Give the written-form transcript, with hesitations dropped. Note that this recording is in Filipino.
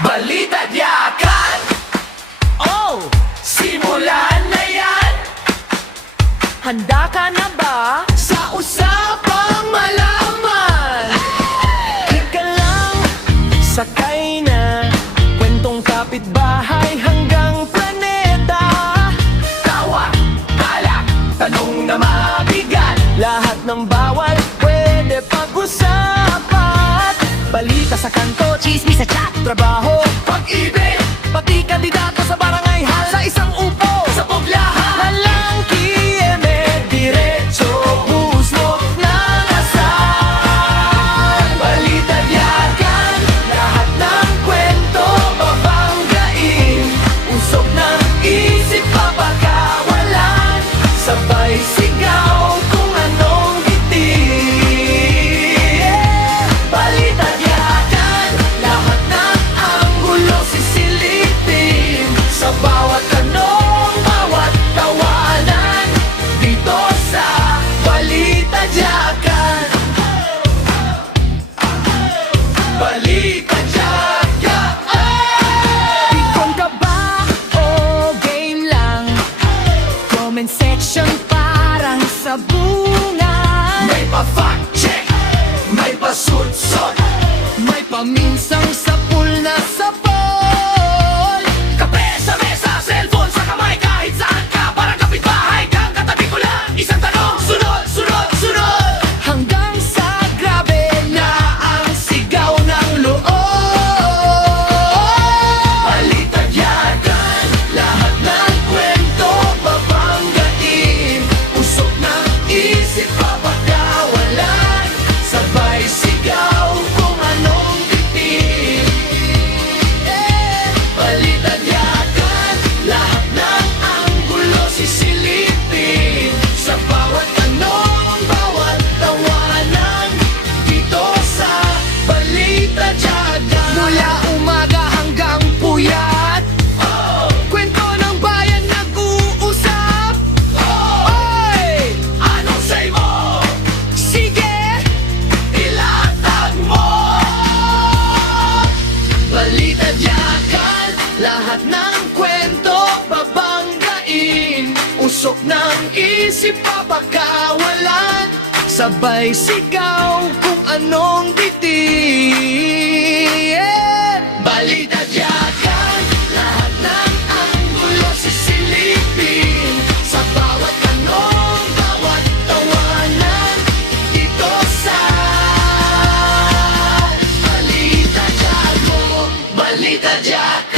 Balita't yakan. Oh! Simulan na yan. Handa ka na ba? Sa usapang malaman. Ika lang, sakay na. Kwentong kapitbahay hanggang planeta. Tawa, alak, tanong na mabigat. Lahat ng bawal pwede pag-usapan. Balita sa kanto, chismis sa chat, trabaho, Pag-ibig, pati kandidato sa barangay hall. Sa isang upo, sa puglahan. walang kieme, diretso, busog ng asal. Balita't yakan. Lahat ng kwento babanggain. Usok ng Isip papakawalan. Sabay sigaw kung anong ngiti. Balita't yakan. Lahat ng anggulo sisilipin. Sa bawat tanong, bawat tawanan. Dito sa Balita't yakan. Balita't yakan. Pikon ka ba o game lang? Comment section parang sa bunga. May pa-fact check, may pa-sutsot. May paminsang sapul na sapol. Kape sa mesa, cellphone sa kamay. Kahit saan ka, parang kapitbahay kang katabi ko lang. Isang tanong, sunod, sunod, sunod. Hanggang sa grabe na ang sigaw ng loob. Balita't yakan. Lahat ng kwento babanggain. Usok ng isip papakawalan. Sabay sigaw kung anong titin. Balita't yakan. Lahat ng anggulo sisilipin. Sa bawat tanong, bawat tawanan. Dito sa Balita't yakan. Mula umaga hanggang puyat, kwento ng bayan nag-uusap. Oy! Anong say mo? Sige! Ilatag mo. Balita't yakan. Lahat ng kwento babanggain. Usok ng isip papakawalan. Sabay sigaw kung anong titiin. Balita't yakan. Lahat ng anggulo sisilipin. Sa bawat tanong, bawat tawanan. Dito sa Balita't yakan. Balita't yakan.